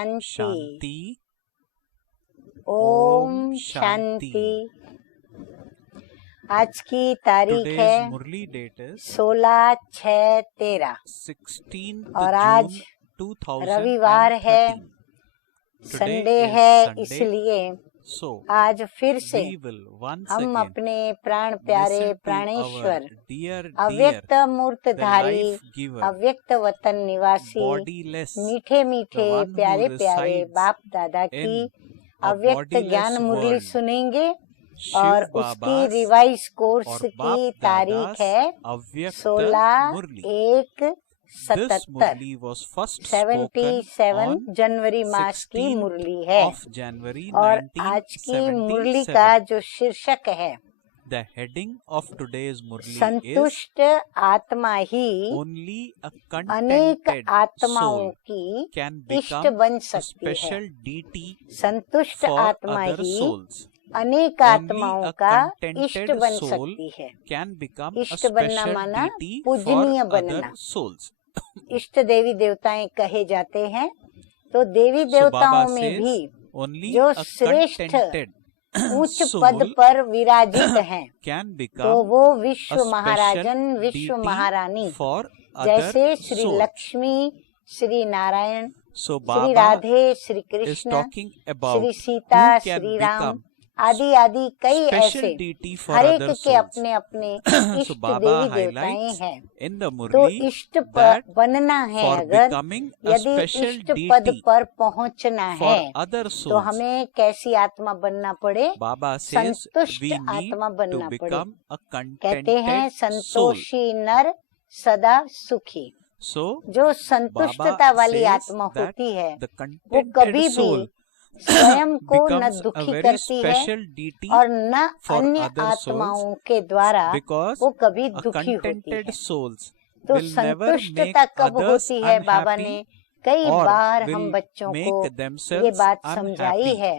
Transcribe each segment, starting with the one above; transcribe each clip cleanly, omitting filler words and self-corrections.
शांति। शांति। ओम शांति। आज की तारीख Today's है मुरली डेट is 16/6/13 16th और आज June 2013। रविवार है, संडे है, इसलिए So आज फिर से we will once हम again अपने प्राण प्यारे listen to प्राणेश्वर our dear अव्यक्त the मूर्तधारी life giver, अव्यक्त वतन निवासी bodiless, मीठे मीठे the one who प्यारे प्यारे resides बाप दादा की in a अव्यक्त bodiless ज्ञान मुरली world, सुनेंगे। शिव और उसकी बाबास रिवाइज कोर्स और की बाप तारीख दादास है अव्यक्त 16/1/77 This Murali was first spoken 77 on जनवरी मास की 16th मुरली है। of January और आज की मुरली का 1977। जो शीर्षक है, The heading of today's Murali is संतुष्ट आत्मा ही only a अनेक contented आत्माओं soul की can इष्ट become बन a सकती है। special deity संतुष्ट for आत्मा other ही souls। अनेक Only आत्माओं a का contented इष्ट बन soul सकती है। can become a इष्ट बनना special माना deity for पूजनीय other बनना। souls। इष्ट देवी देवताएं कहे जाते हैं। तो देवी So देवताओं Baba में says भी only जो a श्रेष्ठ contented उच्च soul पद पर विराजित हैं, can तो become वो a विश्व special महाराजन, विश्व deity महारानी, for जैसे other Shri souls। Lakshmi, Shri Narayan, So Shri Baba Radhe, Shri is Krishna, talking about Shri Sita, who can Shri Ram become आदि आदि कई special ऐसे deity for हर एक other के souls। अपने अपने So इष्ट Baba देवी देवताएं highlights हैं। in the तो Murli इष्ट that बनना है, for अगर becoming a यदि special इष्ट पद deity पर पहुंचना for है, other तो souls, हमें कैसी आत्मा बनना पड़े? Baba says संतुष्ट we need आत्मा to बनना पड़े। become a कहते हैं contented soul। संतोषी नर सदा सुखी। So जो संतुष्टता Baba वाली says आत्मा that होती है, the वो contented कभी भी soul स्वयं को न becomes a दुखी very करती है special deity और न for अन्य other आत्माओं souls, के द्वारा because वो कभी a दुखी होती contented है। souls तो will never make संतुष्टता कब others होती है? बाबा ने unhappy कई or बार हम will बच्चों make को ये themselves बात समझाई unhappy। है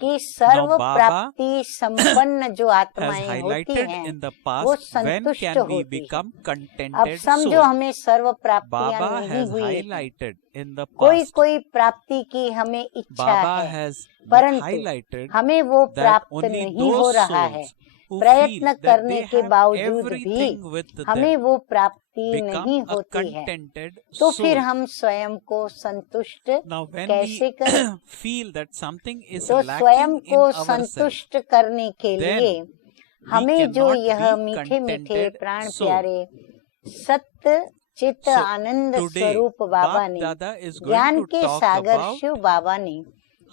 कि सर्व Now Baba प्राप्ति संपन्न जो has आत्माएं होती highlighted हैं, in the वो past when संतुष्ट can we होती है। become अब contented समझो soul। हमें सर्व प्राप्तियां Baba नहीं has हुई हैं। highlighted in the कोई past, कोई प्राप्ति की हमें इच्छा Baba है, has परंतु highlighted हमें वो that प्राप्त only नहीं हो those रहा है। souls who प्रयत्न feel that करने they के have बावजूद भी everything with हमें them वो प्राप्ति become नहीं a होती है। contented तो फिर soul। हम स्वयं को संतुष्ट Now when कैसे we करें? feel that something is तो lacking स्वयं in को ourselves, संतुष्ट करने के then लिए we हमें जो cannot यह be मीठे मीठे contented प्राण soul। प्यारे सत्य चित्त So आनंद today स्वरूप बाबा Bap ने, Dada is going ज्ञान to के talk सागर about शिव बाबा ने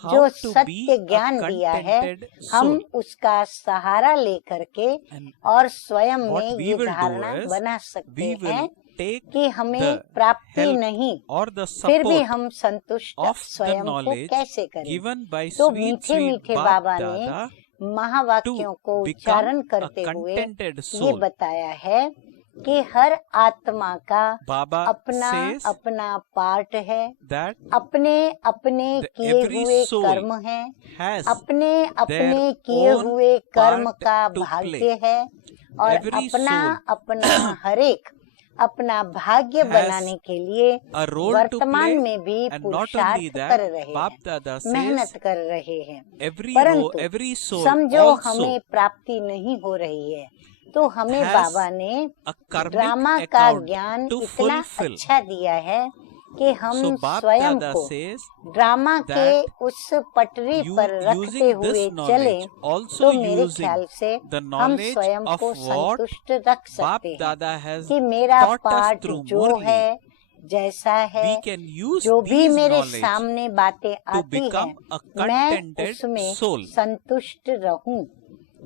how जो to be सत्य a ज्ञान दिया है, contented हम soul। उसका सहारा लेकर के And और स्वयं what में we ये will धारणा do is बना सकते we हैं will take कि हमें the प्राप्ति help नहीं, or the फिर भी support हम संतुष्ट of the स्वयं को knowledge कैसे करें? given by तो sweet मीठे sweet मीठे Bap बाबा ने Dada महावाक्यों to को become उच्चारण a करते हुए contented ये soul। बताया है कि हर आत्मा का Baba अपना says अपना पार्ट है, that अपने अपने किए every हुए soul कर्म है, has अपने अपने their किए own हुए कर्म part का to भाग्य play। है, और Every अपना soul अपना हरेक अपना भाग्य has बनाने के लिए a role to वर्तमान play, में भी and not only पुरुषार्थ that, कर रहे Bap हैं, Dada मेहनत says कर रहे हैं। every परंतु soul समझो also हमें प्राप्ति नहीं हो रही है, तो हमें has बाबा ने a karmic ड्रामा का account ज्ञान to इतना fulfill। अच्छा दिया है कि हम So Bap स्वयं Dada को says ड्रामा के that उस पटरी पर रखते using हुए this चले, knowledge, also तो मेरे using ख्याल से the हम knowledge स्वयं of को what संतुष्ट रख Bap सकते हैं Dada has कि मेरा taught us पार्ट through जो Murli, है, जैसा है, we can use जो भी these मेरे knowledge सामने बातें to आती हैं, become a मैं contented उसमें soul। संतुष्ट रहूं,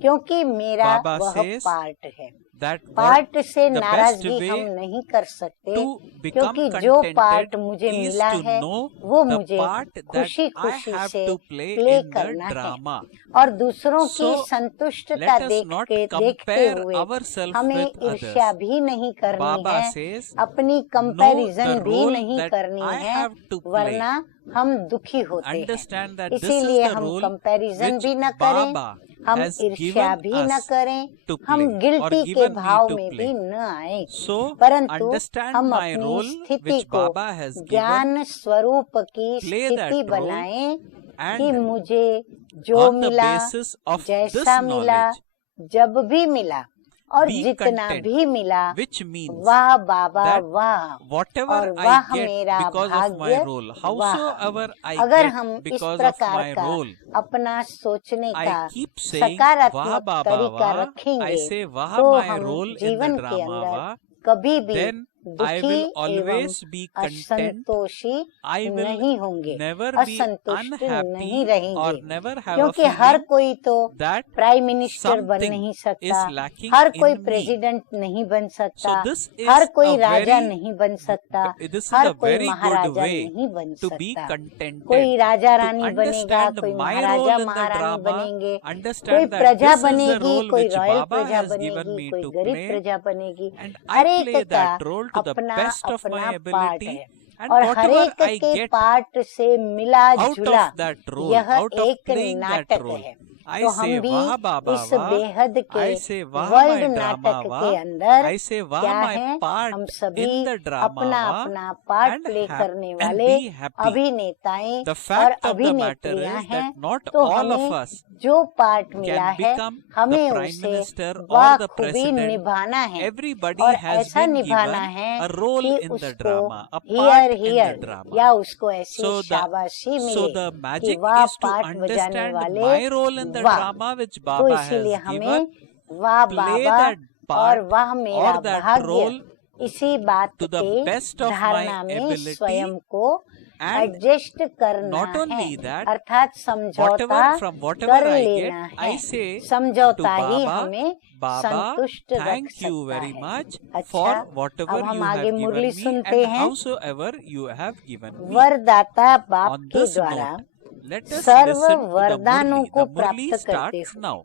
क्योंकि मेरा Baba वह says पार्ट है। that what पार्ट से the best नाराजगी way हम नहीं कर सकते, to become क्योंकि जो पार्ट contented मुझे is मिला to है know वो the मुझे part that खुशी I खुशी have से to play play in the करना है, drama। और दूसरों की So संतुष्टता let us not देखते compare हुए ourselves हमें with ईर्ष्या others। भी नहीं करनी Baba है, says अपनी know कंपैरिजन the भी role नहीं that करनी I है, have to play। वरना हम दुखी होते हैं। Understand that this is इसीलिए the हम role कंपैरिजन which भी न करें Baba हम has ईर्ष्या given भी न us करें, to हम play or गिल्टी के given me भाव to में play. भी न आए, So परंतु understand हम my अपनी role स्थिति which को Baba has given, ज्ञान स्वरूप की play स्थिति that role, बनाएं कि and मुझे जो on the मिला, basis of this जैसा मिला, knowledge, जब भी मिला और be जितना content, भी मिला, which means वाह बाबा that वाह, whatever और I वाह get मेरा because of my भाग्य role, वाह। howsoever I अगर get हम इस because of प्रकार my का role, अपना सोचने I का keep saying वाह सकारात्मक बाबा तरीका वाह, I रखेंगे, say वाह तो my हम role in the जीवन के drama अंदर वाह, कभी भी then I दुखी will एवं always be content, असंतोषी I will नहीं होंगे, never be असंतुष्ट नहीं unhappy रहेंगे, or never have a क्योंकि हर feeling कोई तो that प्राइम मिनिस्टर बन something नहीं is सकता, lacking हर कोई in me. प्रेसिडेंट नहीं बन So सकता, this हर is कोई a राजा very नहीं बन सकता, this is हर a कोई very good महाराजा way नहीं बन to be सकता, contented, कोई राजा to रानी बनेगा, understand कोई my Maharaja role in the महारानी drama, बनेंगे, कोई understand that प्रजा this is the बनेगी, role कोई which रॉयल Baba प्रजा has given बनेगी, me कोई to गरीब play, प्रजा बनेगी, and हर I एक play का that role to the अपना best of my अपना पार्ट ability, है, and और हर whatever एक I के get पार्ट से मिला out जुला of that role, यह out of एक playing that नाटक role, है। I तो say हम भी वाह बाबा इस वाह, बेहद के I say वाह वर्ल्ड my drama नाटक वाह, के अंदर I say वाह क्या my है, part हम सभी in the drama अपना वाह, अपना पार्ट and प्ले करने and वाले be happy. अभिनेताएं The और fact of the matter अभिनेत्रियां is हैं, that not तो all of हमें us जो पार्ट मिला can है become the हमें prime उसे minister or the बखूबी president. निभाना है, Everybody और has ऐसा been निभाना given है a role कि in the उसको drama, a here part in the here drama. या उसको ऐसी So शाबाशी the मिले कि magic वाह is to पार्ट बजाने understand वाले my role in the वाह। drama which तो Baba इसीलिए has हमें given, वाह play बाबा that और part वाह मेरा or that भाग्य role इसी बात to the के best of धारणा my में ability, स्वयं को and एडजस्ट करना not है, only that, अर्थात समझौता from कर whatever I लेना get, है। I say to समझौता ही Baba, हमें Baba, संतुष्ट रख thank you सकता very है। much अच्छा, for whatever अब हम you आगे have मुरली given me सुनते and हैं। howsoever you have given me. वरदाता बाप On के this द्वारा note, let us serve listen to the वरदानों Murli. को The Murli प्राप्त करते starts हुए, now.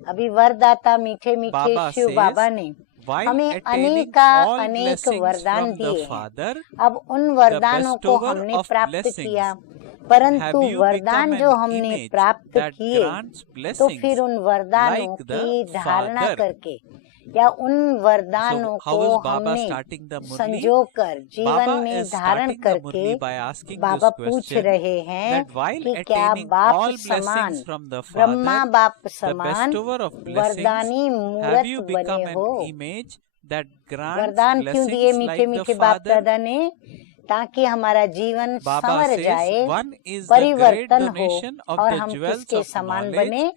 अभी वरदाता मीठे मीठे Baba शिव says, बाबा ने while हमें attaining अनेका all अनेक blessings वरदान from the दिए हैं। Father, अब उन वरदानों को bestower हमने of प्राप्त blessings, किया, have परंतु you वरदान become जो an हमने image प्राप्त that किए, grants तो blessings फिर उन वरदानों like the की धारणा Father? करके या उन वरदानों So, how को is Baba हमने starting the Murli? संजोकर जीवन Baba में is धारण starting the करके Murli by asking Baba this पूछ question रहे हैं that while कि क्या attaining बाप all समान, blessings from the Brahma Father, बाप the समान bestower of blessings, वरदानी have मूरत you बने become an हो। image that grants वरदान क्यों दिए blessings मीठे like the मीठे बाप Father? दादा ने, ताकि हमारा जीवन Baba संवर says, जाए, one is the great परिवर्तन हो donation of और the हम jewels किसके of समान knowledge. बने,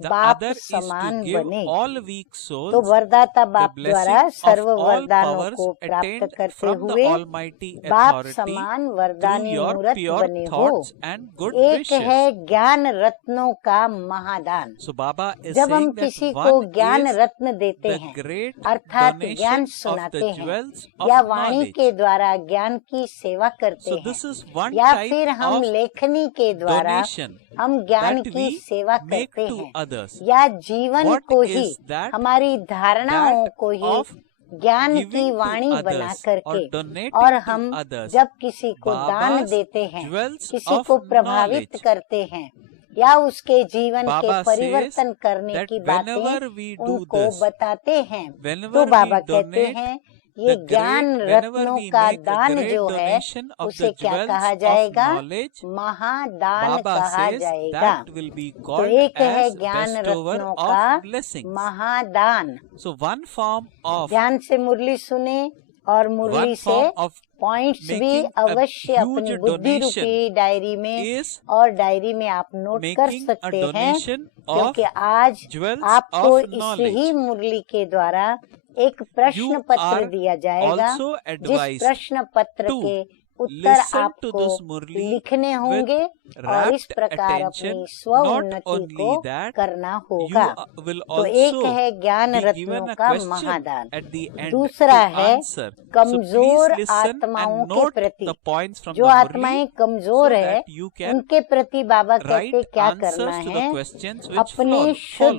The बाप other is समान to give बने। all weak तो souls वरदाता the बाप द्वारा blessing of serve all वरदानों powers को प्राप्त attained करते from the हुए Almighty बाप authority समान through वरदानी your मूरत pure बने हो। thoughts and good एक है wishes. ज्ञान रत्नों का महादान। So Baba is जब हम saying that किसी को one ज्ञान is रत्न देते the हैं, great अर्थात ज्ञान donation of सुनाते the हैं jewels या of वाणी knowledge. के द्वारा ज्ञान की सेवा करते So हैं, this is one या type फिर हम of लेखनी के द्वारा donation हम ज्ञान that की we सेवा make करते to हैं, others. या जीवन What को ही, is that? हमारी धारणाओं That को ही of ज्ञान की giving to वाणी बना others करके, or donating और to हम others. जब किसी को दान Baba's देते हैं, jewels किसी of को प्रभावित knowledge. करते हैं या उसके जीवन के Baba परिवर्तन says करने that की whenever बातें we do उनको this, बताते हैं, whenever तो we बाबा कहते donate हैं ये the ज्ञान great, whenever रत्नों we का make a दान great जो है donation of उसे the क्या jewels कहा of जाएगा, knowledge, महादान Baba कहा says जाएगा। that will be तो called एक है as ज्ञान bestower रत्नों का of blessings. महादान। So one form of ध्यान से मुरली सुने और मुरली one से form of पॉइंट्स भी making a अवश्य अपनी huge बुद्धि donation रूपी डायरी में is और डायरी में आप नोट कर making a सकते हैं, donation of क्योंकि आज jewels आपको of इस knowledge. ही मुरली के द्वारा एक प्रश्न You पत्र are दिया जाएगा, also जिस advised प्रश्न पत्र to के उत्तर listen to आपको this Murli लिखने with होंगे और इस rapt प्रकार attention. अपनी स्व Not उन्नति only को that, करना you होगा। will तो एक also है ज्ञान be रत्नों given a का question महादान, at the end दूसरा to है answer. So कमजोर please listen आत्माओं and के note प्रति, the points from जो the आत्माएं Murli कमजोर so है that you can उनके प्रति बाबा कहते write क्या answers करना to the है, questions which अपने follow.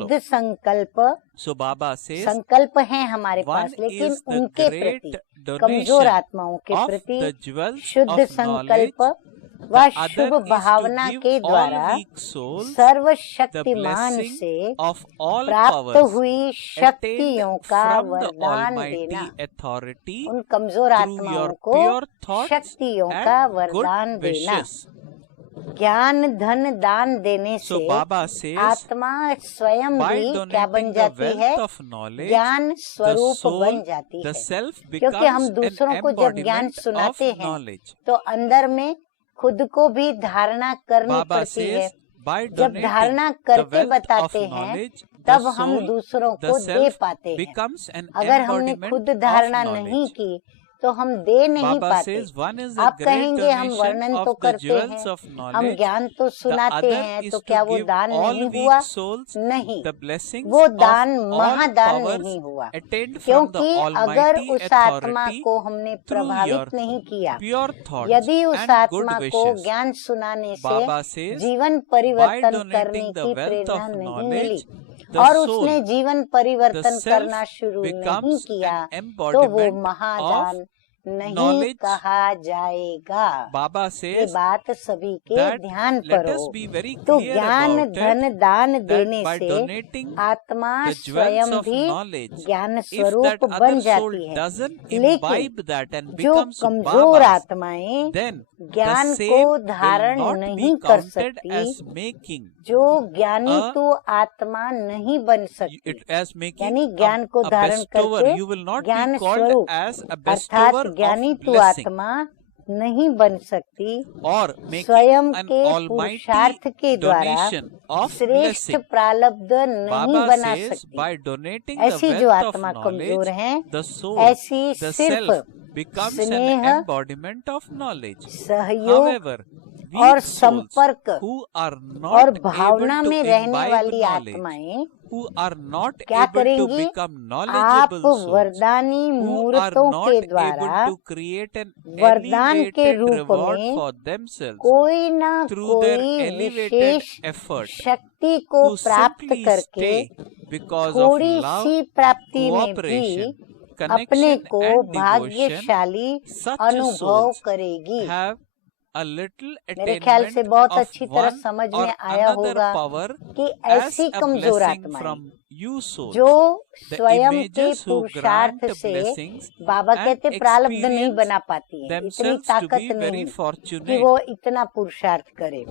शुद्ध संकल्प, So Baba says संकल्प है हमारे one पास, लेकिन is the उनके great प्रति, कमजोर donation आत्माओं के of प्रति the jewels शुद्ध of संकल्प, knowledge वह The other Shubh is to Bhavna give के all द्वारा weak souls the सर्वशक्तिमान blessing से of all प्राप्त powers हुई attained शक्तियों का from the वरदान Almighty देना, authority उन कमजोर through आत्माओं your को pure thoughts शक्तियों का and good वरदान देना। wishes. ज्ञान धन दान देने So से Baba says, आत्मा स्वयं by भी क्या बन donating the जाती है, wealth of knowledge, ज्ञान the स्वरूप soul, बन जाती the है। self क्योंकि हम becomes दूसरों an को जब ज्ञान embodiment of सुनाते हैं knowledge. तो अंदर में खुद को भी धारणा करनी Baba पड़ती है। says, by जब donating धारणा the करके wealth of बताते हैं knowledge, तब the हम soul, दूसरों the को दे self पाते हैं। becomes an अगर हमने embodiment खुद of धारणा नहीं knowledge. की तो हम दे नहीं Baba पाते। says one is a आप great कहेंगे हम donation वर्णन तो of the करते jewels हैं, of हम knowledge. ज्ञान तो The सुनाते other हैं, is तो to क्या वो give दान all नहीं weak हुआ? souls नहीं, the blessings वो of दान all महादान powers नहीं हुआ। attained from the क्योंकि अगर Almighty उस आत्मा authority को हमने through your प्रभावित नहीं किया, pure thoughts यदि उस and good आत्मा को wishes. ज्ञान सुनाने से Baba says, जीवन by परिवर्तन करने donating the की wealth प्रेरणा of नहीं knowledge, मिली the और soul, उसने जीवन the परिवर्तन self करना शुरू नहीं becomes किया, an तो वो embodiment महादान of नहीं knowledge. कहा जाएगा। Baba ये says बात सभी के that ध्यान let पर us हो। be very तो clear ज्ञान about धन it, दान that देने by से donating आत्मा the jewels स्वयं of भी knowledge, ज्ञान if स्वरूप that बन other soul जाती है। doesn't लेकिन imbibe that and जो becomes कमजोर Baba's, आत्माएं then ज्ञान the को same धारण will not नहीं be कर counted सकती, as making जो ज्ञानी a- तो आत्मा नहीं बन सकती, it as making यानी ज्ञान को a धारण bestower. करके You will not ज्ञान be called स्वरूप as a bestower अर्थात ज्ञानी of तो blessing आत्मा नहीं बन सकती, or making स्वयं an के almighty पुरुषार्थ के द्वारा donation of श्रेष्ठ blessing. प्रारब्ध नहीं Baba बना says सकती। by donating the ऐसी जो wealth of आत्मा कमजोर knowledge, है, the soul, ऐसी the सिर्फ self becomes an स्नेह, embodiment of knowledge. सहयोग However, और weak souls संपर्क who are और not भावना able में to रहने imbibe वाली knowledge, आत्माएं who are not क्या able to करेंगी? become आप knowledgeable souls, वरदानी who are मूर्तों not के able द्वारा to create an वरदान के elevated रूप reward में for themselves कोई ना through their कोई elevated विशेष effort, शक्ति को who प्राप्त simply करके stay because of थोड़ी love, सी प्राप्ति में भी cooperation, अपने connection को and devotion, भाग्यशाली such अनुभव souls करेगी। have a little मेरे ख्याल से attainment बहुत of अच्छी तरह one समझ or में आया another होगा power कि as ऐसी a कमजोर blessing आत्माएं from you souls. जो The स्वयं के images who पुरुषार्थ grant से blessings बाबा and कहते प्रारब्ध नहीं experience बना पाती है, इतनी themselves to ताकत be very नहीं कि fortunate. वो इतना पुरुषार्थ करे।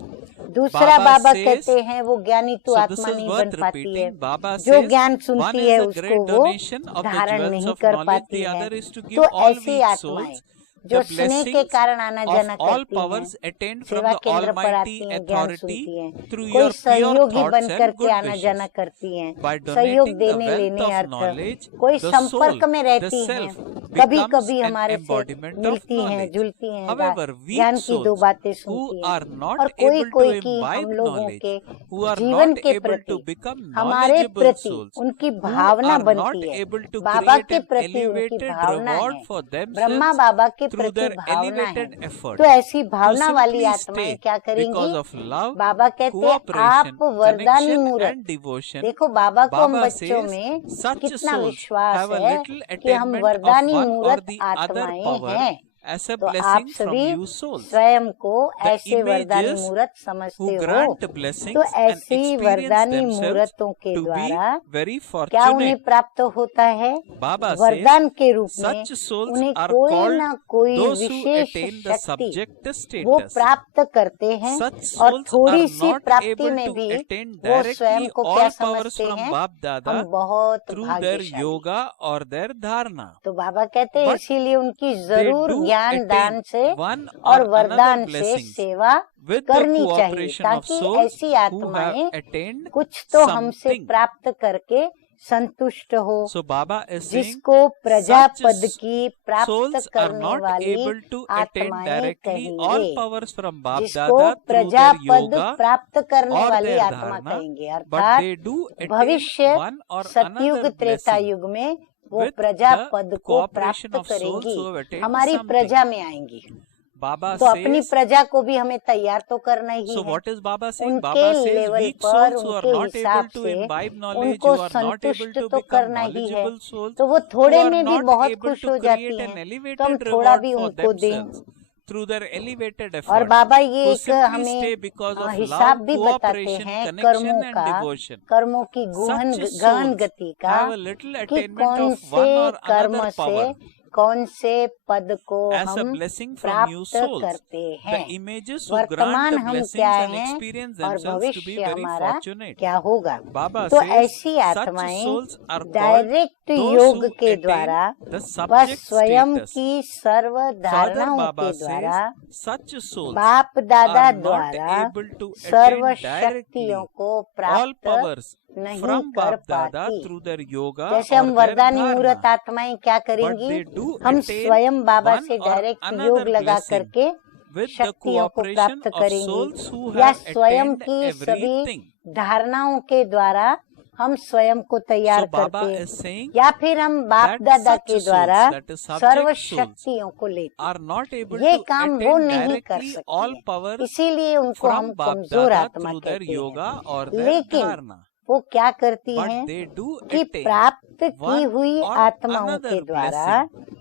दूसरा Baba बाबा says- कहते हैं वो ज्ञानी तो So this आत्मा is नहीं worth बन पाती है, repeating. Baba जो says ज्ञान one सुनती is है a उसको great वो donation of the धारण jewels नहीं of कर knowledge. पाती The है। other is to तो give all ऐसी weak आत्माएं souls जो the स्नेह के blessings कारण आना जाना of all करती हैं, powers attained from सेवा the केंद्र पर आती Almighty हैं, ज्ञान authority सुनती हैं, through कोई your pure सहयोगी thoughts बन and करके good आना जाना wishes. करती हैं, By सहयोग donating the देने wealth लेने of अर्थ knowledge, कोई the संपर्क soul, में the रहती हैं, self कभी becomes कभी an हमारे से embodiment of मिलती हैं, knowledge. जुलती हैं, However, ज्ञान weak की दो souls बातें who सुनती are हैं not और कोई able कोई to की हम imbibe लोगों knowledge, के who are जीवन not के able प्रति to become हमारे knowledgeable प्रति souls, उनकी who भावना are not बनती है, able to बाबा create के an प्रति उनकी elevated भावना reward है, for ब्रह्मा themselves बाबा के through प्रति their भावना है, elevated effort, तो ऐसी to भावना वाली simply आत्माएं stay क्या करेंगी? because of love, बाबा कहते हैं आप cooperation, वरदानी connection मूर्त। and devotion. देखो बाबा को हम Baba बच्चों says में such कितना souls विश्वास have a है little कि हम attainment of वरदानी one or मूर्त the other आत्माएं power हैं। as a तो आप blessing from सभी you souls. स्वयं को The ऐसे वरदानी images मूर्त who समझते हो, grant तो blessings and ऐसी experience वरदानी themselves मूर्तों के to be द्वारा very क्या उन्हें fortunate. प्राप्त होता है? Baba says वरदान के रूप में such souls उन्हें are कोई called ना कोई those who wishes attain the शक्ति subject वो status. प्राप्त करते हैं Such और souls थोड़ी are सी not प्राप्ति able में to भी attain वो स्वयं directly को all क्या powers समझते from हैं? Bap हम Dada बहुत through their भाग्यशाली। yoga or their dharna. तो बाबा कहते हैं But इसीलिए उनकी They जरूर do ज्ञान दान attain से one और or वरदान another से blessings सेवा with the करनी चाहिए, cooperation of ताकि souls ऐसी who have आत्माएं attained कुछ तो हमसे something. प्राप्त करके संतुष्ट हो। So Baba is saying जिसको प्रजा such पद की प्राप्त souls are करने not वाली able to attain आत्माएं directly all कहेंगे, powers from Bap जिसको Dada through प्रजा their पद yoga प्राप्त करने or वाली their आत्मा dharana, कहेंगे, but अर्थात they do attain भविष्य one or सतयुग another त्रेता blessing युग में वो with प्रजा the पद को cooperation प्राप्त of souls who have करेंगी, attained हमारी something. प्रजा में आएंगी। Baba तो अपनी says, प्रजा को भी हमें तैयार तो करना ही so है। what is Baba saying? उनके Baba says लेवल weak पर souls who are उनके not हिसाब able to से imbibe knowledge, उनको who are not able संतुष्ट to तो become करना ही है, knowledgeable souls, तो वो who थोड़े are में भी not बहुत able खुश to हो जाती create an हैं, तो हम elevated थोड़ा reward भी for उनको दें। themselves through their elevated और efforts, बाबा ये who एक simply हमें stay because of हिसाब love, भी बताते cooperation, हैं connection कर्मों and का, devotion. कर्मों की गहन Such गहन souls गति का, have a little कि attainment कौन of one से or कर्म another से power कौन से पद को as a हम blessing from you प्राप्त souls. करते The हैं। images who वर्तमान grant the हम blessings क्या and हैं experience और themselves to be भविष्य very हमारा fortunate. क्या होगा। Baba तो says ऐसी such आत्माएं souls are called direct those योग who के attain द्वारा the व subject स्वयं status. की सर्व Further, धारणाओं Baba के द्वारा says such souls बाप दादा are not द्वारा able to serve attain directly शक्तियों को all प्राप्त powers नहीं from कर Bap Dada पाती। through their yoga जैसे or हम their वरदानी मूर्त dharma, आत्माएं क्या but करेंगी, they do हम attain स्वयं बाबा one से or डायरेक्ट another योग लगा blessing करके with the शक्तियों को cooperation प्राप्त of करेंगी, souls who या have स्वयं attained की सभी everything. धारणाओं के द्वारा हम स्वयं को तैयार So Baba करते, is saying या फिर हम बाप that दादा such के souls, द्वारा that is serve subject souls, शक्तियों को लेते। are not able ये to काम वो attain नहीं कर directly all सकती, powers इसीलिए उनको हम from Bap कमजोर Dada आत्मा through their कहते yoga हैं। or their लेकिन dharma. वो क्या करती But हैं they do कि attain प्राप्त की one हुई or आत्माओं another के द्वारा blessing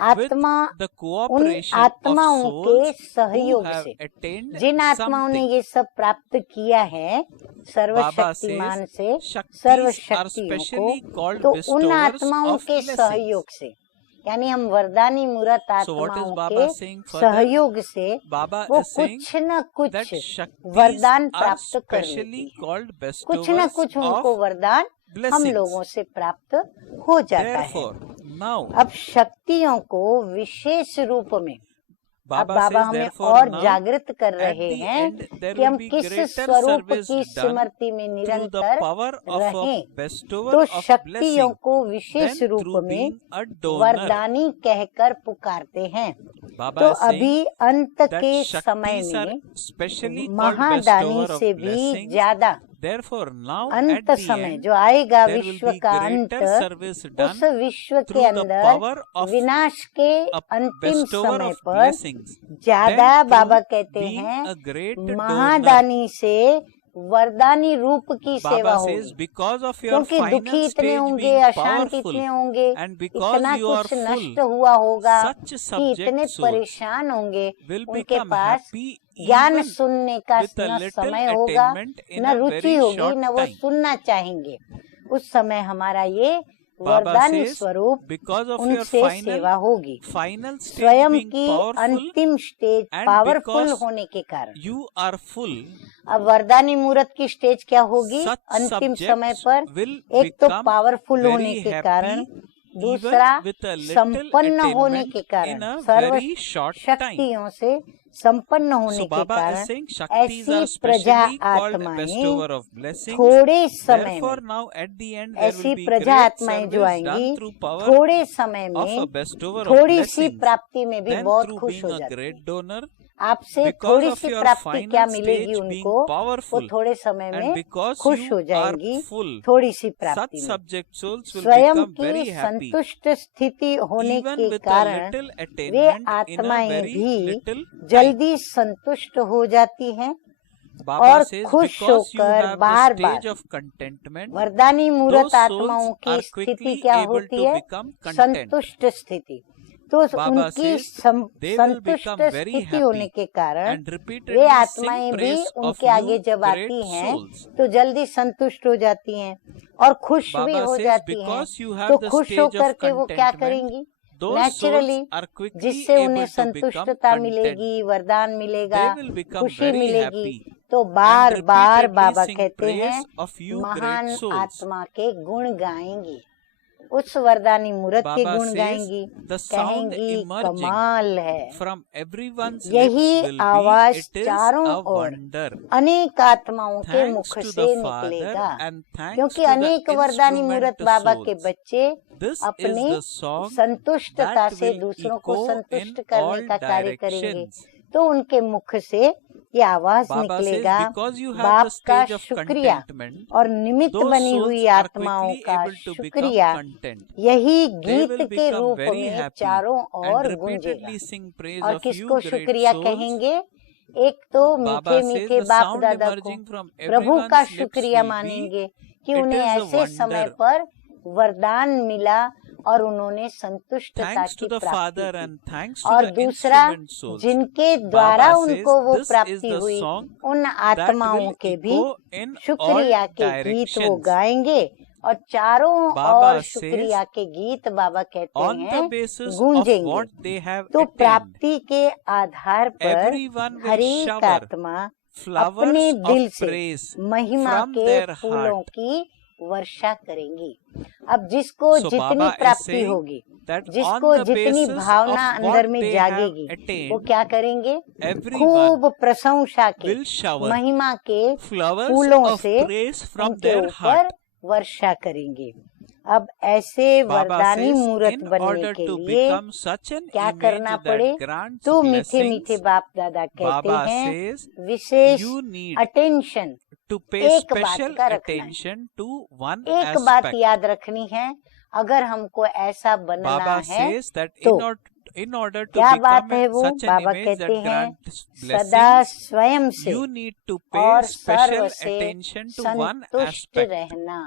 आत्मा with the उन cooperation of आत्माओं के souls who सहयोग have से, attained जिन आत्माओं ने something. ये सब प्राप्त किया है Baba सर्वशक्तिमान says से Shaktis सर्व are शक्तियों specially को, called तो उन bestowers आत्माओं of के blessings. सहयोग से, यानी हम वरदानी मूर्त So what is आत्माओं Baba के saying further? सहयोग से Baba वो is saying कुछ न that कुछ Shaktis वरदान are प्राप्त कर specially लेती है, called कुछ न bestowers कुछ उनको of वरदान हम blessings. लोगों से प्राप्त हो जाता है। Therefore, now अब शक्तियों को विशेष रूप में अब Baba बाबा says, हमें therefore और now जागृत कर at रहे the हैं end there कि will हम be किस greater स्वरूप service की done स्मृति में through the निरंतर power of a रहें। bestower तो of शक्तियों blessing को विशेष than रूप through में being a donor. वरदानी कहकर पुकारते हैं। Baba तो is saying अभी अंत that के समय Shaktis are में specially called Mahadani bestower of से भी blessings. ज्यादा Therefore, now at अंत the समय end जो आएगा there will विश्व be का अंत, greater service उस done विश्व के through the अंदर power of विनाश के a अंतिम bestower समय of पर blessings ज्यादा than बाबा through कहते being हैं a great donor. महादानी से वरदानी रूप की सेवा Baba says होगी, because of your क्योंकि final दुखी इतने stage होंगे, being अशांत powerful इतने होंगे, and because इतना you are कुछ full, नष्ट हुआ होगा such कि subject इतने souls परेशान होंगे, will उनके become पास happy ज्ञान even सुनने का with a न little समय होगा, attainment in न a रुचि very होगी, short न वो time. सुनना चाहेंगे। उस समय हमारा ये Baba वरदानी says स्वरूप because of your उनसे सेवा होगी। final stage स्वयं being की powerful अंतिम स्टेज and पावरफुल because होने के कारण, you are full, अब वरदानी मूर्त की स्टेज क्या होगी such अंतिम समय subjects पर, will एक तो become पावरफुल होने very के कारण, happy दूसरा even with a little संपन्न होने attainment के in कारण, a serve very short time. शक्तियों से संपन्न होने So के Baba is कारण saying Shaktis are ऐसी प्रजा specially called आत्माएं bestower of blessings. थोड़े समय Therefore में, now at the end there ऐसी will be प्रजा great आत्माएं जो service आएंगी done through power थोड़े समय of a में bestower of थोड़ी सी blessings प्राप्ति में भी than बहुत through खुश being हो a जाती great है। donor. आपसे Because थोड़ी of सी your प्राप्ति क्या final मिलेगी stage being उनको, वो powerful थोड़े समय and में because खुश you हो are जाएंगी full, थोड़ी सी such प्राप्ति में। subject souls will स्वयं become की very happy संतुष्ट स्थिति होने even के with a कारण little way attainment in a आत्माएं very भी little time. जल्दी संतुष्ट हो जाती हैं Baba और says खुश because you होकर have the bar stage bar of contentment, वरदानी मूर्त those souls आत्माओं की are स्थिति quickly क्या able होती to है, become content. संतुष्ट स्थिति। तो Baba उनकी says they will संतुष्ट become very स्थिति होने happy के कारण and वे repeatedly आत्माएं sing भी praise of उनके आगे you जब great आती हैं souls. तो जल्दी संतुष्ट हो जाती हैं और खुश भी Baba हो says जाती हैं। because you have तो the खुश stage होकर of के वो क्या contentment, करेंगी, those naturally souls are quickly जिससे उन्हें able to become संतुष्टता content. मिलेगी, वरदान मिलेगा, They will become खुशी very मिलेगी। happy तो and bar bar repeatedly Baba sing कहते हैं praise of you महान great souls. आत्मा के गुण गाएंगी, उस वरदानी मूर्त के Baba गुण says गाएंगी, the sound कहेंगी emerging कमाल है। from everyone's यही lips will आवाज be, it is चारों a ओर wonder. अनेक आत्माओं के Thanks मुख to से the Father निकलेगा, and thanks क्योंकि to the अनेक वरदानी instrument मूर्त बाबा के souls. बच्चे This is अपनी the song संतुष्टता that से will दूसरों को echo संतुष्ट in करने all का कार्य करेंगे। directions. तो उनके मुख से ये आवाज Baba says निकलेगा, because you have बाप the का stage of शुक्रिया contentment, और निमित्त those बनी souls हुई are आत्माओं quickly का able to become शुक्रिया content. यही They गीत will के become रूप very में happy चारों and ore repeatedly गूंजेगा। sing praise और of किसको you great शुक्रिया souls. कहेंगे, एक तो Baba मीठे says मीठे the बाप sound दादा को emerging from प्रभु का everyone's lips शुक्रिया will be, मानेंगे कि it उन्हें is a ऐसे समय wonder. पर वरदान मिला, और उन्होंने संतुष्टता thanks की to the प्राप्ति Father की। and thanks to और the दूसरा, instrument souls. जिनके द्वारा Baba उनको says वो this is प्राप्ति the हुई, song उन that आत्माओं will के भी echo in all शुक्रिया के गीत वो directions. गाएंगे, और चारों Baba और शुक्रिया says, के गीत बाबा कहते on the हैं basis of गूंजेंगे। what they have तो attained, प्राप्ति के आधार पर everyone will हर एक shower आत्मा अपने flowers दिल of से praise महिमा from के their फूलों heart. की वर्षा करेंगी। अब जिसको So जितनी Baba is प्राप्ति saying होगी, that on जिसको the जितनी basis भावना of अंदर what में they have जागेगी, वो attained, क्या करेंगे? everyone खूब प्रशंसा के, will shower महिमा के flowers फूलों of से praise from उनके their ऊपर heart. वर्षा करेंगे। अब ऐसे Baba वरदानी says, मूरत in बनने order के to लिए become such an क्या image करना that पड़े? grants तो मीठे blessings, मीठे बाप दादा कहते Baba हैं says, विशेष you need attention, to pay एक बात special का रखना है। attention to one एक बात aspect. याद रखनी है, अगर हमको ऐसा बनना Baba है says that तो in order to क्या बात become है वो? such an बाबा image कहते that हैं grants सदा blessings, स्वयं से you need to pay और special सर्व से attention to one संतुष्ट aspect. रहना,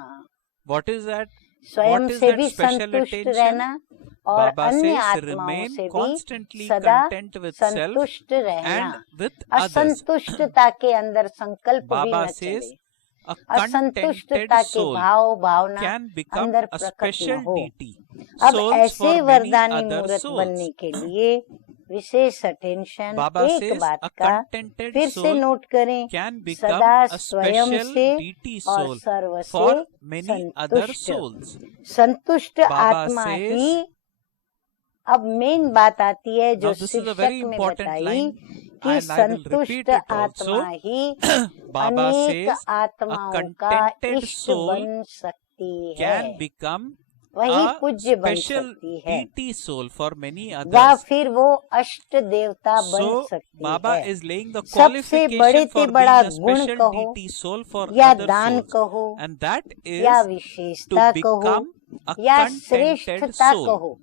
What is that? स्वयं What is से that भी special संतुष्ट attention? रहना और Baba अन्य says आत्माओं remain से भी constantly सदा content with self संतुष्ट रहना। and with others. असंतुष्टता के अंदर संकल्प भी Baba न चले, says a contented असंतुष्टता के soul भाव भावना can become अंदर a प्रकट न special हो। deity. अब Souls ऐसे for many वरदानी other मूरत souls. बनने के लिए विशेष अटेंशन, Baba एक says बात a का contented फिर से soul नोट करें, can become सदा a स्वयं special से deity और soul सर्व for से many other संतुष्ट। souls. संतुष्ट Baba आत्मा says, ही, अब मेन बात आती है जो now this is a very शीर्षक में important बताई line कि and I will repeat संतुष्ट it also. आत्मा ही Baba अनेक says a आत्माओं का contented इष्ट soul बन सकती है, can become वही a पूज्य बन special सकती है, deity soul for many या others. फिर वो अष्ट देवता बन So सकती Baba है। is laying the सबसे बड़े qualification से for being बड़ा a गुण special कहो deity soul for या other दान souls, कहो and that या is to विशेषता कहो become a या contented श्रेष्ठता soul. कहो,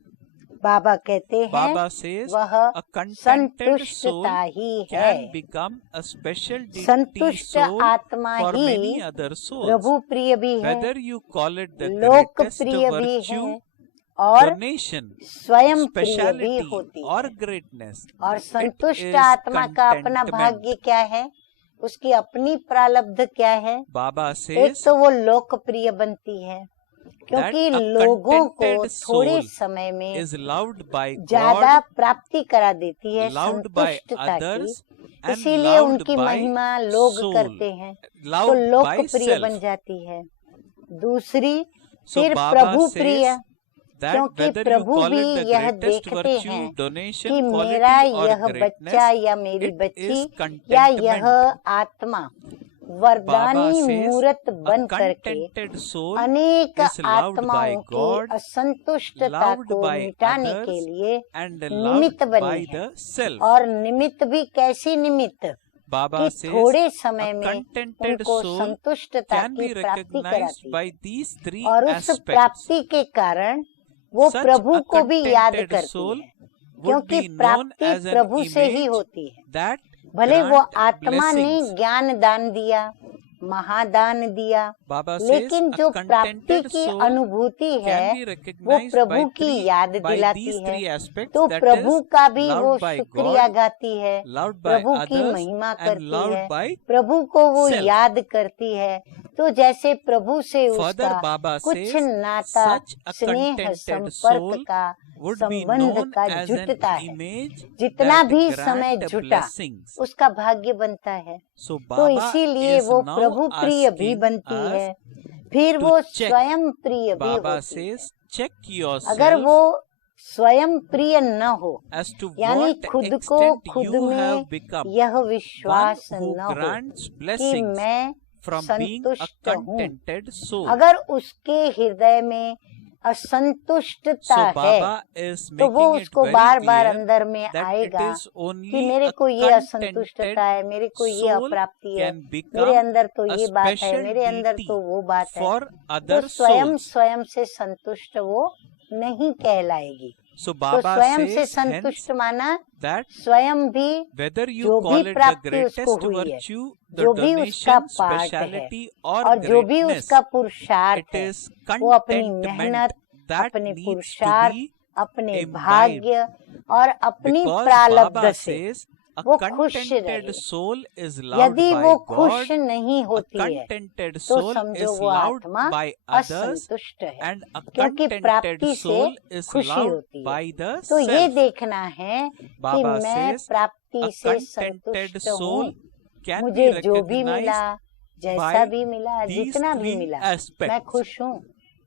बाबा कहते हैं Baba says वह a contented soul संतुष्टता he can है। become a special deity संतुष्ट soul आत्मा for he many other souls. प्रभु प्रिय भी है, Whether you call it the greatest लोकप्रिय भी virtue, है और donation, स्वयं प्रिय भी speciality होती or है। greatness, और it संतुष्ट is आत्मा का अपना contentment. भाग्य क्या है, उसकी अपनी प्रारब्ध क्या है? Baba एक says तो वो लोकप्रिय बनती है क्योंकि that a लोगों को contented थोड़े soul समय में is loved by ज्यादा God, प्राप्ति करा देती है loved by संतुष्टता की, others, and इसीलिए loved उनकी by महिमा लोग soul, करते हैं तो loved by लोकप्रिय बन self. जाती है। दूसरी So फिर Baba प्रभु प्रिय, says that क्योंकि whether you प्रभु call भी it the यह greatest देखते virtue, हैं कि donation, मेरा quality or यह बच्चा greatness, या मेरी it बच्ची is या यह contentment. आत्मा Baba वरदानी says मूरत a बन करके contented soul अनेक is loved by आत्माओं की God, असंतुष्टता loved को by मिटाने के others, लिए and निमित्त loved बनी by है। the self. और निमित्त भी कैसी निमित्त Baba कि says थोड़े a समय में contented उनको soul संतुष्टता can की be प्राप्ति recognized कराती by है these three और उस aspects. प्राप्ति के कारण वो Such प्रभु a को भी याद contented करती soul है, would क्योंकि be known प्राप्ति as an प्रभु से ही image होती है। that भले वो grant आत्मा ने blessings. ज्ञान दान दिया, महादान दिया, Baba says लेकिन a जो प्राप्ति contented की soul अनुभूति है can be वो recognized प्रभु by की three याद by दिलाती these है, three aspects, तो that प्रभु is का भी वो loved by शुक्रिया God, गाती है, loved by प्रभु की others, महिमा and करती loved है, by प्रभु को वो self. याद करती है। तो जैसे प्रभु से Further, उसका Baba कुछ says नाता, such a स्नेह, contented संपर्क soul का would be संबंध known का as an जुटता है, image जितना that भी समय grant जुटा blessings. उसका भाग्य बनता है। So तो Baba इसीलिए is वो now प्रभु प्रिय भी asking बनती us है, फिर to वो check. स्वयं प्रिय भी Baba होती है। says check अगर yourself वो स्वयं प्रिय न हो, as to यानी what खुद को extent खुद you में have become यह one विश्वास who न हो grants कि blessings मैं from being a संतुष्ट हूँ। contented soul. अगर उसके हृदय में असंतुष्टता So है Baba is तो वो making it उसको very बार बार clear अंदर में that it आएगा is कि only मेरे a को ये contented असंतुष्टता है, मेरे को ये soul अप्राप्ति है, can मेरे become अंदर तो a ये बात है, special मेरे अंदर deity तो वो बात है। for तो other स्वयं souls. स्वयं से संतुष्ट वो नहीं कहलाएगी। So तो Baba स्वयं से says hence संतुष्ट माना that स्वयं भी whether you जो call भी it the प्राप्ति greatest उसको हुई है, virtue, the जो भी उसका donation, पार्ट है speciality or और जो भी greatness, उसका पुरुषार्थ it है, is वो अपनी contentment मेहनत, that अपने needs to पुरुषार्थ, be अपने imbibed. भाग्य और अपनी Because प्रारब्ध Baba से says a वो खुश contented रहे। soul is loved यदि by वो God. खुश नहीं A होती है contented तो soul समझो is वो loved आत्मा by others, असंतुष्ट है, and a क्योंकि contented प्राप्ति से soul is खुशी loved होती है। by the तो ये self. देखना है कि Baba मैं says प्राप्ति a से contented संतुष्ट हूँ, soul can मुझे be जो भी मिला, recognized जैसा by भी मिला, these जितना भी three मिला, मैं aspects. खुश हूँ।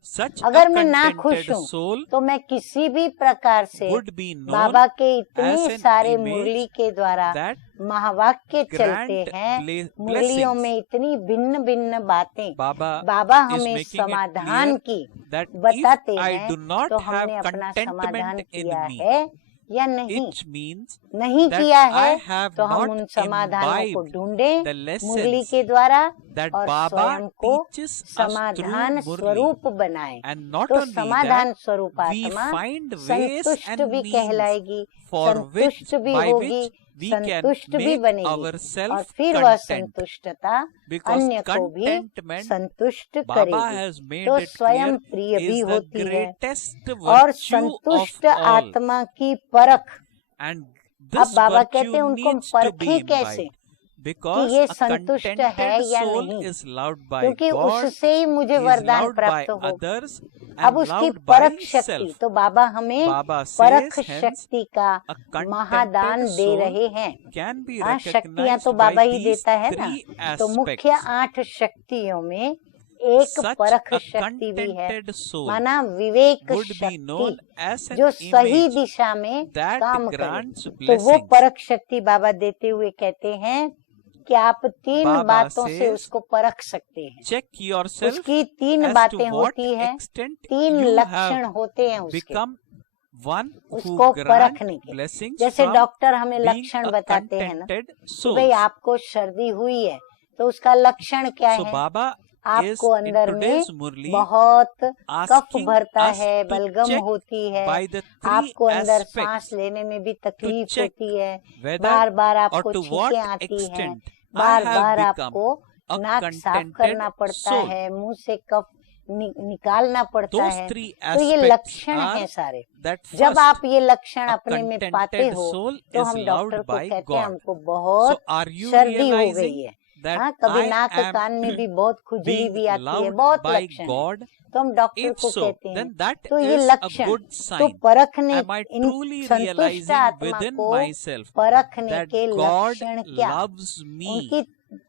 Such अगर a मैं ना खुश contented हूँ soul तो मैं किसी भी प्रकार से would be known बाबा के as इतने an सारे image मुरली के द्वारा that महावाक्य चलते grant हैं, मुरलियों blessings. में इतनी भिन्न भिन्न बातें Baba बाबा is हमें making it समाधान clear की that if बताते I हैं, do not तो have हमने अपना समाधान contentment in किया me, है या नहीं। it means नहीं that किया I है have तो हम not उन समाधानों को imbibed ढूंढें the मुरली lessons के द्वारा that और Baba स्वयं को teaches us समाधान through Murli. स्वरूप बनाएं। And not तो only समाधान that, स्वरूप we आत्मा find ways संतुष्ट and भी means कहलाएगी, for which, संतुष्ट भी by होगी, which we can संतुष्ट भी make बनेगी और ourselves फिर वह content. संतुष्टता Because अन्य को भी contentment, संतुष्ट Baba करेगी, has made तो it स्वयं clear, प्रिय भी is the होती है। greatest और virtue of संतुष्ट all. आत्मा की परख, And अब this बाबा कहते हैं virtue उनको needs to परखें be कैसे imbibed. Because ये a संतुष्ट है contented या soul नहीं, is loved by क्योंकि God, उससे ही मुझे is वरदान loved by प्राप्त हो। others, अब and उसकी loved by परख शक्ति, self. तो बाबा हमें Baba परख says, hence, शक्ति का a contented महादान दे soul रहे हैं। can be हाँ, शक्तियाँ recognized तो by बाबा ही these देता है ना। three तो मुख्य aspects. 8 शक्तियों में एक Such परख a शक्ति भी है, contented soul माना विवेक would be known शक्ति, as an जो सही image दिशा में that काम करे। grants तो वो blessings. परख शक्ति बाबा देते हुए कहते हैं कि आप 3 Baba बातों से says, उसको परख सकते हैं। check yourself उसकी 3 as to बातें what होती हैं, extent 3 you लक्षण have होते हैं उसके, become one who उसको grant परखने के। blessings जैसे from डॉक्टर हमें being लक्षण a बताते हैं ना contented कि soul. भाई आपको सर्दी हुई है, तो उसका लक्षण क्या So है? Baba is आपको in अंदर में today's Murli बहुत कफ asking भरता us है, to बलगम check होती है, by the three आपको अंदर aspects सांस लेने में भी तकलीफ check होती है, whether बार बार or आपको to what छींकें आती हैं, extent I bar have bar become आपको a नाक साफ contented करना पड़ता soul. है, मुंह से कफ निकालना पड़ता Those है। three तो ये aspects लक्षण are हैं सारे। that जब first, आप ये लक्षण a अपने में contented पाते हो soul तो is हम डॉक्टर loved को by कहते हैं God. हमको So बहुत are you सर्दी हो गई realizing है, that हाँ, कभी I नाक am कान में भी बहुत खुजली being भी आती है, loved बहुत by लक्षण है। God? तो हम डॉक्टर If को so, कहते हैं, then that तो ये is a लक्षण good तो sign. परखने, Am I इन truly संतुष्ट realizing आत्मा within को myself परखने that के God लक्षण क्या? loves me उनकी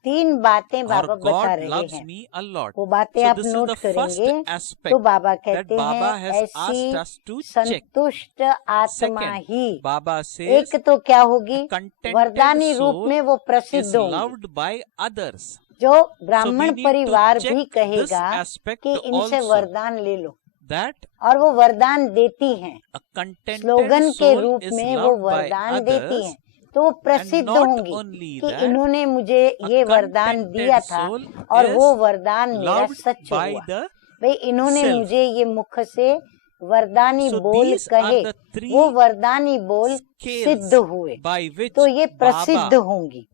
3 बातें or बाबा बता God रहे loves हैं, me a lot? वो बातें So आप this is note the first करेंगे। aspect तो बाबा that कहते Baba हैं has asked ऐसी us to check. संतुष्ट आत्मा Second, ही, Baba says एक तो क्या होगी, a contented वरदानी रूप soul में वो is प्रसिद्ध होंगी, loved by others. जो So ब्राह्मण we need to परिवार check भी this कहेगा aspect कि इनसे also, वरदान ले लो, that और वो वरदान देती हैं, a contented स्लोगन के soul रूप is में वो loved by वरदान देती others, हैं, तो वो and प्रसिद्ध not होंगी only कि that, इन्होंने मुझे a ये वरदान दिया contented था soul और is वो वरदान मेरा loved सच by हुआ। the भाई इन्होंने self. मुझे ये मुख से वरदानी So बोल these are कहे, the three वो वरदानी बोल scales सिद्ध हुए, by which तो ये प्रसिद्ध Baba होंगी।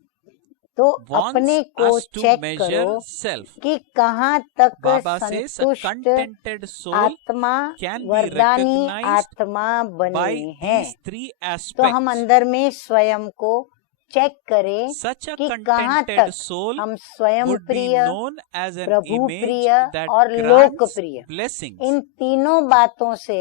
तो अपने wants को us to चेक measure करो self. कि कहाँ तक Baba says a संतुष्ट contented soul आत्मा, can be वरदानी recognized आत्मा by बनी है। these three तो हम aspects. अंदर में स्वयं को चेक करें Such a कि कहाँ contented तक soul हम स्वयं would be प्रिय, known as an Prabhu image प्रिय that और grants लोकप्रिय, blessings. इन तीनों बातों से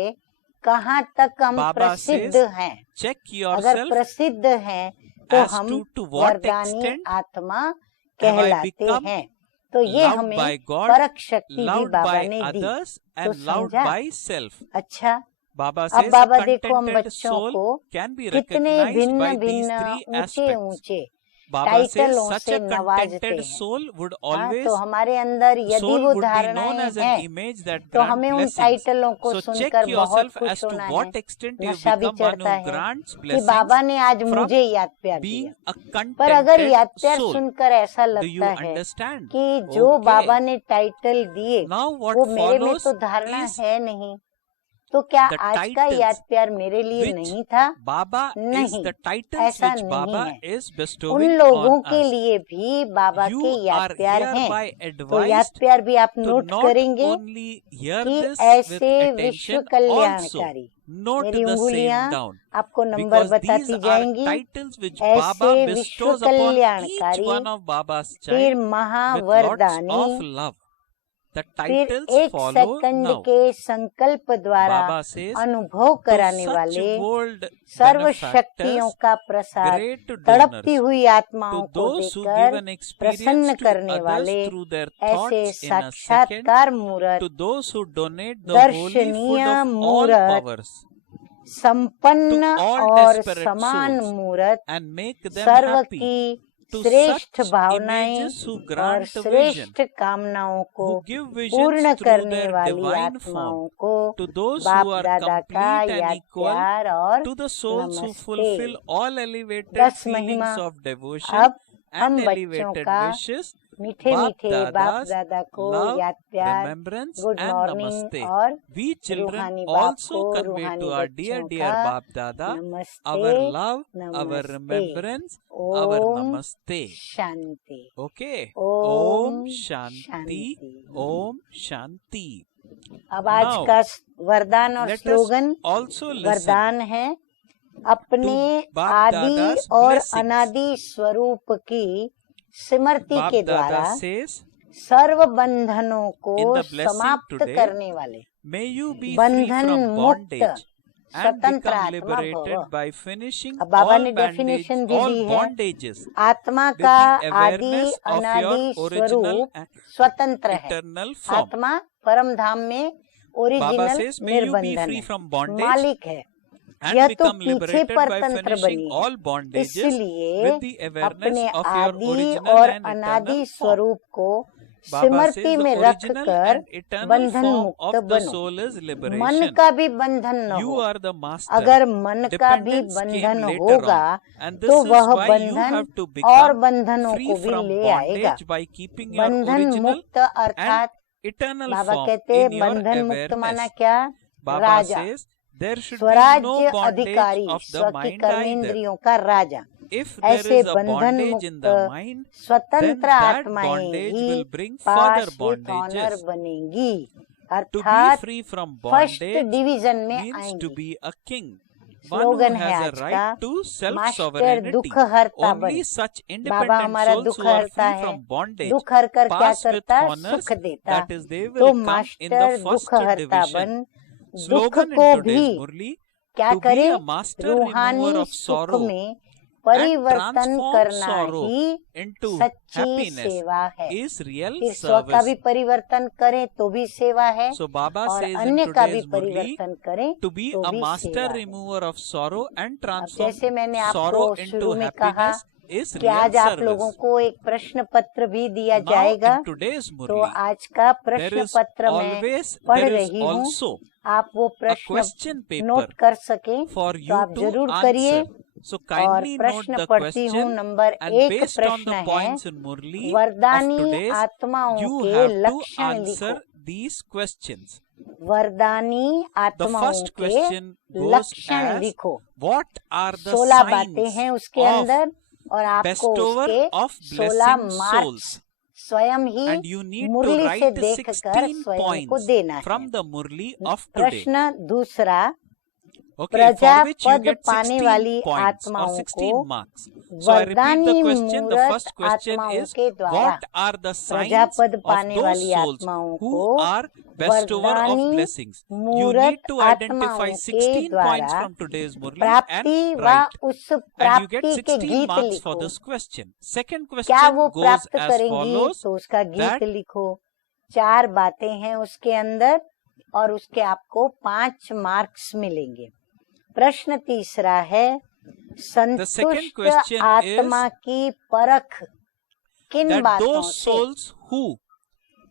कहाँ तक हम Baba प्रसिद्ध says, हैं। check अगर yourself प्रसिद्ध हैं तो as हम to what वरदानी extent आत्मा have I कहलाते become हैं। तो ये loved हमें by God, परख शक्ति भी loved बाबा by ने दी। others, तो and loved समझा? by self. अच्छा, Baba अब says a बाबा देखो हम contented बच्चों soul को can be कितने recognized भिन्न by these भिन्न three ऊंचे aspects. ऊंचे Baba says टाइटलों such से a नवाजते contented हैं। soul would हाँ, always तो हमारे अंदर यदि soul वो would be known धारणाएं as an हैं image that तो grant हमें उन blessings. टाइटलों को So check सुनकर बहुत yourself खुश as to होना है। what extent you नशा भी become one चढ़ता who है grants कि blessings बाबा ने आज from मुझे याद प्यार being दिया। a पर अगर याद contented प्यार soul. सुनकर ऐसा Do you लगता है understand? कि जो Okay. बाबा ने टाइटल दिए Now what वो मेरे में follows तो धारणा is है नहीं, तो क्या the आज का titles याद प्यार मेरे लिए which नहीं था? Baba is नहीं, the titles ऐसा which नहीं Baba है। is उन bestowing लोगों on के us. लिए भी बाबा You के याद are प्यार हैं। hereby तो याद advised प्यार भी आप to नोट not करेंगे only hear कि this with ऐसे विश्व attention, also कल्याणकारी। note मेरी the उंगलियां same down, आपको नंबर because these बताती are जाएंगी। titles which ऐसे Baba विश्व bestows upon each कल्याणकारी, one of Baba's फिर child with lots महावरदानी, of love. The फिर titles एक follow सेकंड now. के संकल्प द्वारा Baba says, अनुभव to कराने such वाले world सर्व शक्तियों benefactors, का प्रसाद great तड़पती donors, हुई to आत्माओं को those who देकर give an प्रसन्न experience to करने others वाले through their ऐसे thoughts in a second, साक्षात्कार to मूर्त, those who donate the holy food दर्शनीय of all मूर्त, powers संपन्न to all और desperate समान souls मूर्त, and make them serve happy, की to श्रेष्ठ such भावनाएं images who और grant vision, श्रेष्ठ कामनाओं को who give पूर्ण visions through करने their वाली divine आत्माओं form, को to those बाप who are दादा का complete and याद equal, प्यार और to the souls who नमस्ते। fulfill all elevated बस feelings महिमा। of devotion अब and हम बच्चों elevated का wishes, मीठे बाप मीठे बाप दादा's दादा को love, याद प्यार, remembrance good and morning namaste. और We children रूहानी बाप also को convey रूहानी to our dear बच्चों dear का Bap Dada our नमस्ते love, our नमस्ते। remembrance, our Om namaste. Shanti. Okay. Om Om Shanti. Shanti. Om Shanti. अब आज Now, का वरदान और let us slogan also listen वरदान है, अपने to Bap आदि Dada's और blessings. अनादि स्वरूप की स्मृति Bap के Dada द्वारा says, सर्व बंधनों in को the blessing समाप्त today, करने वाले may you be free बंधन from मुक्त bondage and स्वतंत्र become आत्मा liberated भव। by finishing अब बाबा all ने डेफिनेशन भी all दी है, bondages आत्मा with का the आदि awareness of your अनादि original स्वरूप and स्वतंत्र है। eternal form. आत्मा परम धाम में Baba original says, may you be निर्बंधन free है, from bondage मालिक है। and यह तो become पीछे liberated by परतंत्र finishing बनी है, all bondages इसलिए with the awareness अपने of your आदि original और and अनादि eternal form. स्वरूप को Baba स्मृति says the में original रखकर and eternal बंधन form मुक्त of the बनो। soul is मन liberation. का भी बंधन न You हो। are the master. अगर मन का भी Dependence came बंधन later होगा on, and this तो is वह why you बंधन have to और become बंधनों free को भी from ले आएगा। bondage by keeping your बंधन original मुक्त अर्थात and eternal बाबा form कहते in your बंधन मुक्त माना awareness. क्या? Baba Raja, says there should be स्वराज्य no bondage अधिकारी, of the स्व की mind either. कर्मेंद्रियों का राजा। If there ऐसे is a बंधन bondage in मुक्त the mind, then स्वतंत्र that आत्माएं bondage ही will bring पास further विथ ऑनर bondages. बनेंगी, To be अर्थात free from first bondage division में means to आएंगी। be a king. One who slogan है has a आज का, right to मास्टर self-sovereignty. दुख हरता बन। Only such बाबा independent हमारा souls दुख who are हरता free है, from bondage दुख हर कर क्या pass with करता? honors, सुख देता। that is they तो will come in the master first दुख हरता division. बन दुख Slogan in को today's भी Murli, क्या to be करे? a master remover रूहानी of सुख sorrow में and परिवर्तन transform करना sorrow ही into सच्ची happiness सेवा है। is real फिर स्व का भी service. परिवर्तन करें तो भी सेवा है, So Baba और says in अन्य का भी today's Murli, परिवर्तन करें to be तो a भी master सेवा है। remover of sorrow and अब transform जैसे मैंने sorrow आपको into शुरू में कहा happiness is कि real आज आप लोगों service. को एक प्रश्न पत्र भी दिया Now जाएगा, in today's तो Murli, आज का there प्रश्न is पत्र मैं always पढ़ there is रही हूँ, also आप वो a प्रश्न question paper नोट कर सकें for तो you आप to जरूर करिए। answer. So और kindly note प्रश्न the पढ़ती हूँ। question, नंबर and एक based on प्रश्न the है, points in Murli of वरदानी today's, आत्माओं you के have to लक्षण answer लिखो। these questions. वरदानी The आत्माओं first के question goes लक्षण as, लिखो। what are the 16 बातें signs हैं उसके of अंदर, और आपको bestower उसके of 16 blessing मार्क्स souls? स्वयं ही And you need to मुरली से write देखकर 16 स्वयं को points देना है। from the Murli of today. प्रश्न दूसरा, Okay, प्रजा for which you पद get पाने 16 वाली points or आत्माओं 16 को marks. So I repeat the वरदानी question. The मूरत first question आत्माओं is, के द्वारा what are the प्रजा signs पद of पाने those वाली souls आत्माओं who को are bestower of वरदानी blessings? You मूरत need to identify आत्माओं 16 के points द्वारा from today's Murli प्राप्ति and व write. उस And you get प्राप्ति के 16 गीत marks for लिखो। this question. Second क्या question वो goes प्राप्त as करेंगी follows, तो उसका that गीत लिखो। 4 बातें हैं उसके अंदर और उसके आपको 5 मार्क्स मिलेंगे। प्रश्न तीसरा है, संतुष्ट question आत्मा is की परख किन that बातों those से? souls who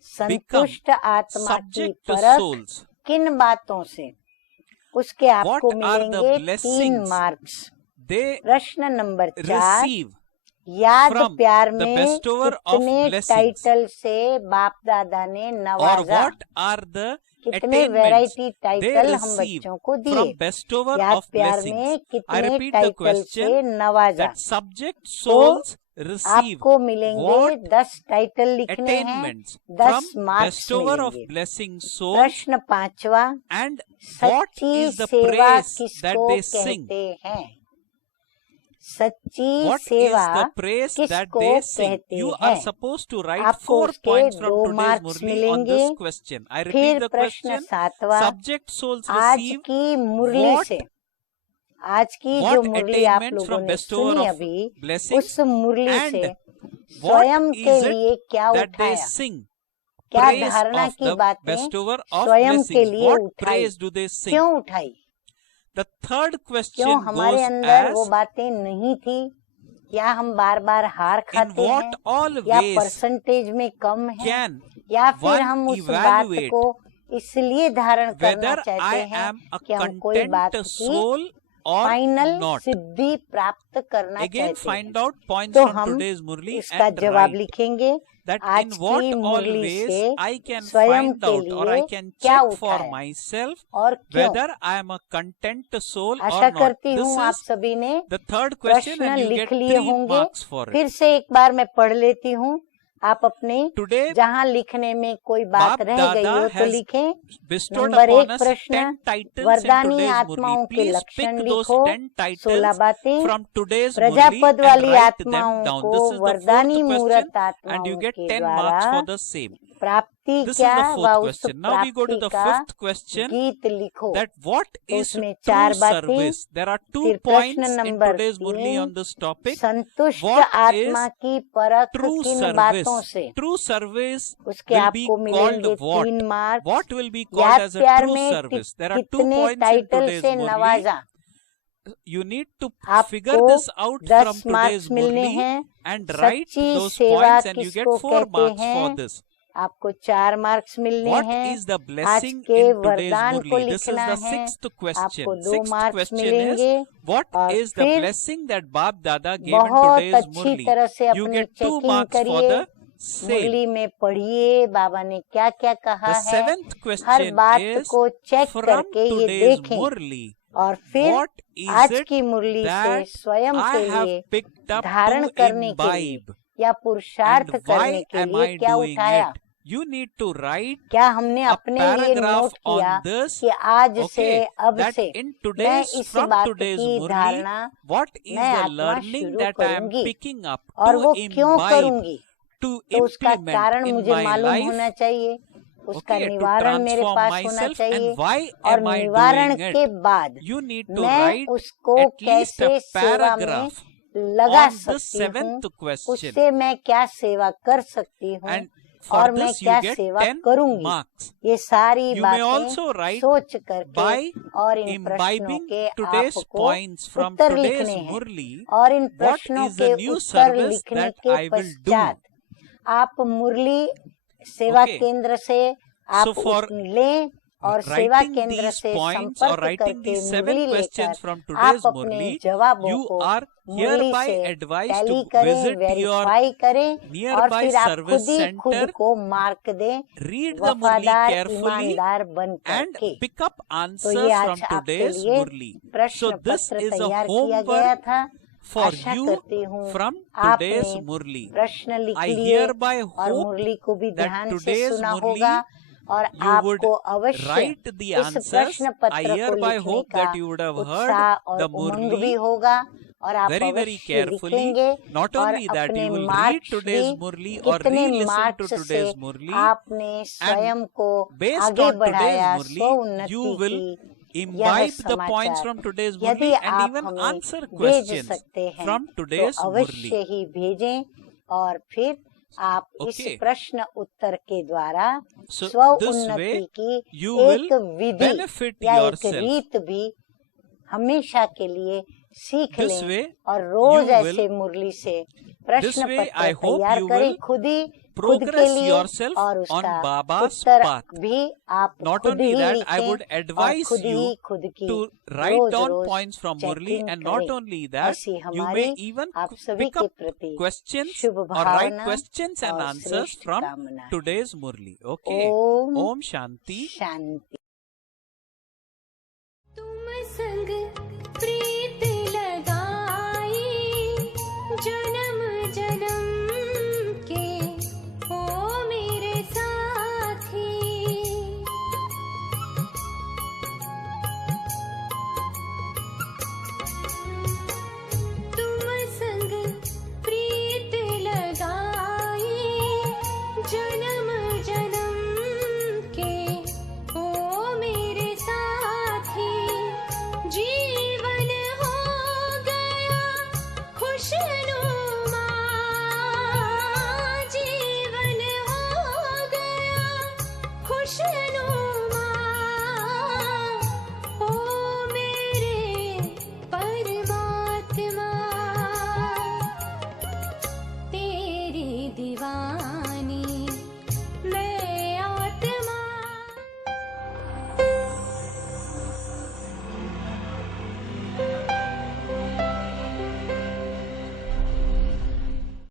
संतुष्ट आत्मा की subject to परख souls, किन बातों से? उसके आपको what are the मिलेंगे 3 blessings मार्क्स। they प्रश्न नंबर 4, receive याद from प्यार the में bestower of कितने blessings, टाइटल से बाप दादा ने or नवाजा, what are the कितने attainments वैरायटी they टाइटल हम receive बच्चों को दिए। from bestower याद of प्यार में blessings. I कितने repeat the टाइटल question से नवाजा। that subject souls receive आपको मिलेंगे what 10 टाइटल लिखने हैं, attainments 10 from marks bestower of मिलेंगे। blessing souls, प्रश्न 5वां, and what सच्ची is the सेवा praise that किसको they sing? कहते हैं? सच्ची What is सेवा the praise that किसको they sing? कहते You हैं? are supposed to write आपको 4 उसके points 2 from today's marks Murli on मिलेंगे। this question. I repeat फिर the प्रश्न question. 7वां, Subject souls आज receive की मुरली what से, आज की what जो मुरली आप attainments लोगों from ने bestower सुनी of अभी, blessings, उस मुरली and से what स्वयं के is it लिए क्या that they उठाया, sing? क्या Praise धारणा of की the बातें bestower of स्वयं के blessings. लिए What उठाई, praise do they sing? क्यों उठाई? The third क्यों question हमारे goes अंदर वो as बातें नहीं थी? क्या हम बार बार हार in खाते what हैं, all या ways परसेंटेज में कम है, can या फिर one हम उस बात evaluate को इसलिए धारण करना whether चाहते I हैं am a कि हम कोई बात content की soul or फाइनल not? सिद्धि प्राप्त करना Again, चाहते find हैं। out points तो from हम today's Murli इसका and जवाब write लिखेंगे। that आज in what की all मुरली ways से I can स्वयं find के out or I लिए can क्या check for उठाया myself और क्यों। whether I am a content soul Asha or not. करती This हूँ आप is सभी ने the third question प्रश्न and you लिख get लिए 3 होंगे। marks for फिर it. से एक बार मैं पढ़ लेती हूँ, आप अपने Today, जहाँ लिखने में कोई बात Bap रह गई Dada हो तो has लिखें। bestowed नंबर upon 1 us प्रश्न, 10 titles in वरदानी today's आत्माओं Murli. के Please लक्षण pick those लिखो। 10 titles 16 बातें, from today's Murli प्रजापद and वाली write them आत्माओं down. को This is the वरदानी fourth मूर्त question and you आत्माओं get के 10 द्वारा marks for the same. प्राप्ति This is क्या the व fourth उस question. Now we go to प्राप्ति the का fifth question, गीत लिखो। that what तो is उसमें true 4 बातें। service? There are 2 फिर points प्रश्न in number today's Murli 3, on this topic. संतुष्ट What आत्मा is की परख true किन service? बातों से, True service उसके will be आपको called मिलेंगे what? 3 marks. What will be called याद as a प्यार true में service? There are 2 कितने points in टाइटल today's से Murli. नवाजा, You need to figure आपको this out 10 from today's marks मिलने Murli हैं। and write सच्ची those सेवा points and you get किसको 4 कहते marks for हैं, this. आपको 4 मार्क्स मिलने What हैं। is the आज blessing के in today's वरदान को Murli? This is लिखना the है, 6th question. आपको 2 6th मार्क्स question मिलेंगे। is, what और is the फिर blessing that Bap Dada gave in बहुत today's अच्छी Murli? तरह से You अपनी get 2 चेकिंग marks for करिए, the same. मुरली में पढ़िए बाबा ने क्या क्या कहा The है, 7th हर question बात is, को चेक from करके ये today's देखें Murli, और फिर what आज is it की मुरली से that स्वयं I के have लिए picked up धारण to करने के लिए imbibe या पुरुषार्थ and करने why के am लिए I क्या doing उठाया। it? You need to write क्या हमने a अपने लिए paragraph नोट किया on this, कि आज से okay, अब that से in मैं today's, इस from बात today's की Murli, धारणा what is मैं the आत्मा learning शुरू that I am करूंगी picking up और to वो क्यों imbibe, करूंगी, to तो उसका implement कारण in मुझे my मालूम होना life, चाहिए, उसका okay, to निवारण मेरे transform पास होना myself, चाहिए। and why और am I निवारण doing के it? बाद You need to मैं write उसको at least कैसे a सेवा में paragraph लगा on the सकती हूँ, 7th question, उससे मैं क्या सेवा कर सकती हूँ and for और मैं this you क्या get सेवा 10 करूंगी। marks. ये सारी You may बातें also write सोच करके by और इन प्रश्नों imbibing के today's आपको points from उत्तर today's लिखने हैं Murli, और इन what प्रश्नों is के the new उत्तर service लिखने that के I will do? पश्चात आप मुरली सेवा Okay. केंद्र से आप So for लें और सेवा writing केंद्र these से points or संपर्क writing करके these 7 मुरली questions from लेकर आप today's अपने Murli, जवाबों you को are मुरली hereby से advised टैली to करें, visit your वेरीफाई करें और nearby फिर आप service खुद ही खुद center, को मार्क दें, read the Murli वफादार carefully ईमानदार बन and करके। pick up तो answers ये आज from आपके today's लिए Murli. प्रश्न So this पत्र is a तैयार किया गया homework था। for आशा you करती हूँ from today's आपने Murli. प्रश्न लिख I लिए hereby और hope मुरली को भी that ध्यान से today's सुना Murli होगा और you would आपको अवश्य write the इस answers. प्रश्न I पत्र को hereby लिखने hope का that you would have heard उत्साह और the उमंग भी Murli होगा और आप very अवश्य carefully. लिखेंगे Not और only that, अपने you will read marks today's भी Murli or कितने re-listen to मार्क्स से today's Murli, आपने स्वयं को based आगे on today's बढ़ाया, Murli, स्व you उन्नति will की, यह imbibe the points समाचार from today's यदि Murli and आप even हमें answer भेज questions सकते हैं from तो today's अवश्य Murli. ही भेजें और फिर आप इस Okay. प्रश्न उत्तर के द्वारा So स्व this उन्नति way की you एक will विधि benefit या एक yourself. रीत भी हमेशा के लिए सीख This लें way और रोज you ऐसे will- मुरली से प्रश्न way पत्र I hope तैयार you करें, will खुद ही progress लिए yourself और on उसका Baba's उत्तर path. भी आप Not खुद only ही that, I लिखें would और advise खुद you ही खुद की to write रोज down रोज points from Murli, checking and not करें। only that, ऐसी you हमारी may even आप सभी pick के up प्रति questions Shubh or write Bhavna questions and और answers श्रेष्ठ from कामना है। today's Murli. Okay. ओम Om Shanti. शांति। तुम संग प्रीत लगाई जन्म जन्म के ओ मेरे साथी। तुम संग प्रीत लगाई जन्म जन्म के ओ मेरे साथी। जीवन हो गया खुशनुमा, जीवन हो गया खुशनुमा। ओ मेरे परमात्मा तेरी दीवार